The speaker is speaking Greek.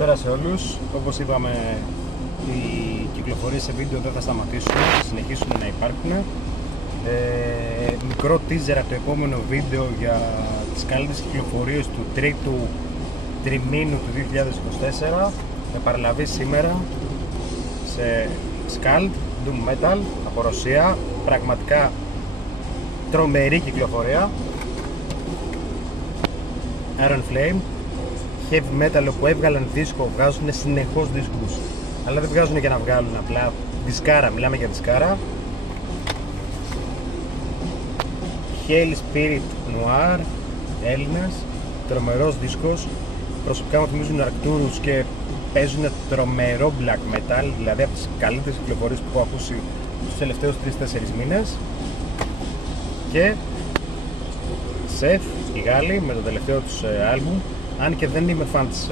Καλησπέρα σε όλους. Όπως είπαμε, οι κυκλοφορίες σε βίντεο δεν θα σταματήσουν, θα συνεχίσουν να υπάρχουν. Μικρό teaser από το επόμενο βίντεο για τις καλύτερες κυκλοφορίες του τρίτου τριμήνου του 2024. Με παραλαβή σήμερα σε Skald, Doom Metal από Ρωσία. Πραγματικά τρομερή κυκλοφορία. Iron Flame, heavy metal που έβγαλαν δίσκο, βγάζουν συνεχώς δίσκους, αλλά δεν βγάζουν για να βγάλουν απλά δισκάρα, μιλάμε για δισκάρα. Hell Spirit Noir, Έλληνας, τρομερός δίσκος. Προσωπικά μου θυμίζουν Arcturus και παίζουν τρομερό black metal, δηλαδή από τις καλύτερες κυκλοφορίες που έχω ακούσει τους τελευταίους 3-4 μήνες. Και Seth, οι Γάλλοι, με το τελευταίο τους άλμπουμ, αν και δεν είμαι φαν της